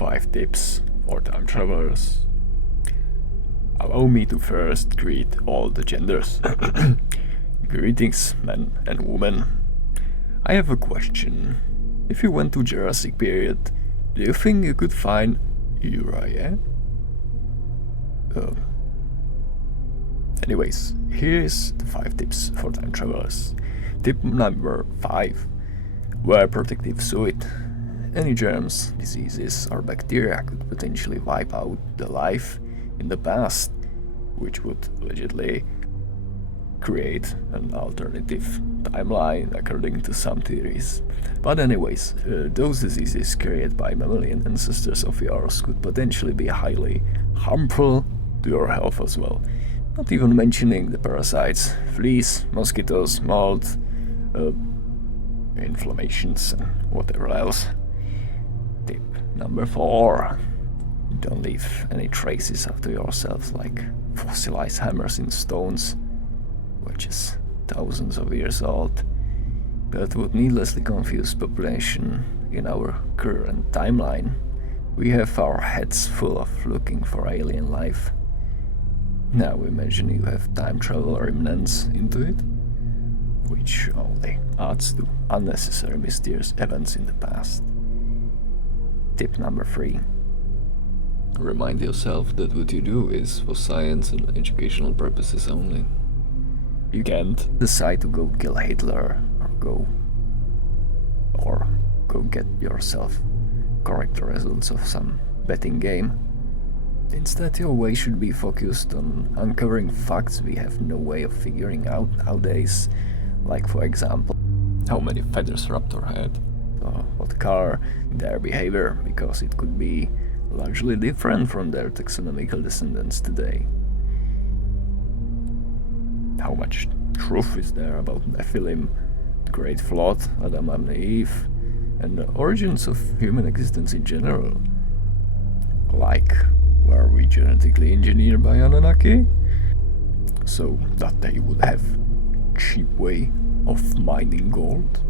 5 tips for time travelers. Allow me to first greet all the genders. Greetings, men and women. I have a question. If you went to Jurassic period, do you think you could find Uriah? Anyways, here's the 5 tips for time travelers. Tip number 5. Wear protective suit. Any germs, diseases or bacteria could potentially wipe out the life in the past, which would allegedly create an alternative timeline according to some theories. But anyways, those diseases created by mammalian ancestors of yours could potentially be highly harmful to your health as well. Not even mentioning the parasites, fleas, mosquitoes, mold, inflammations and whatever else. Tip number 4. Don't leave any traces after yourself like fossilized hammers in stones, which is thousands of years old. That would needlessly confuse population in our current timeline. We have our heads full of looking for alien life. Now imagine you have time travel remnants into it, which only adds to unnecessary mysterious events in the past. Tip number 3. Remind yourself that what you do is for science and educational purposes only. You can't decide to go kill Hitler or go get yourself correct results of some betting game. Instead, your way should be focused on uncovering facts we have no way of figuring out nowadays, like for example, How many feathers raptor had? what color, their behavior, because it could be largely different from their taxonomical descendants today. How much truth is there about Nephilim, the Great Flood, Adam and Eve, and the origins of human existence in general? Like, were we genetically engineered by Anunnaki? So that they would have cheap way of mining gold?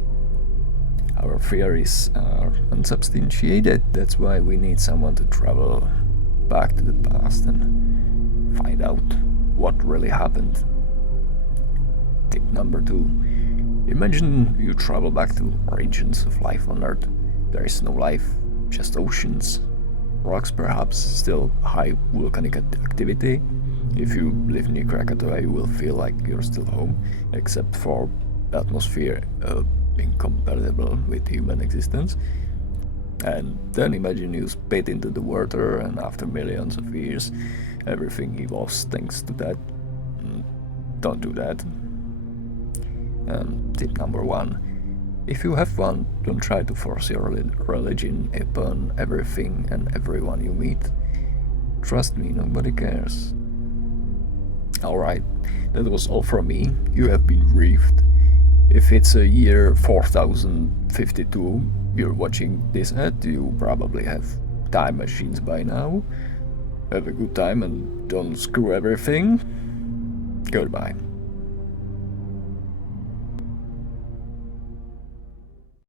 Our theories are unsubstantiated, that's why we need someone to travel back to the past and find out what really happened. Tip number 2. Imagine you travel back to origins of life on Earth. There is no life, just oceans. Rocks perhaps, still high volcanic activity. If you live near Krakatoa, you will feel like you're still home, except for atmosphere incompatible with human existence. And then imagine you spit into the water, and after millions of years, everything evolves thanks to that. Don't do that. Tip number 1. If you have one, don't try to force your religion upon everything and everyone you meet. Trust me, nobody cares. Alright, that was all from me. You have been briefed. If it's a year 4052 you're watching this at, you probably have time machines by now. Have a good time and don't screw everything. Goodbye.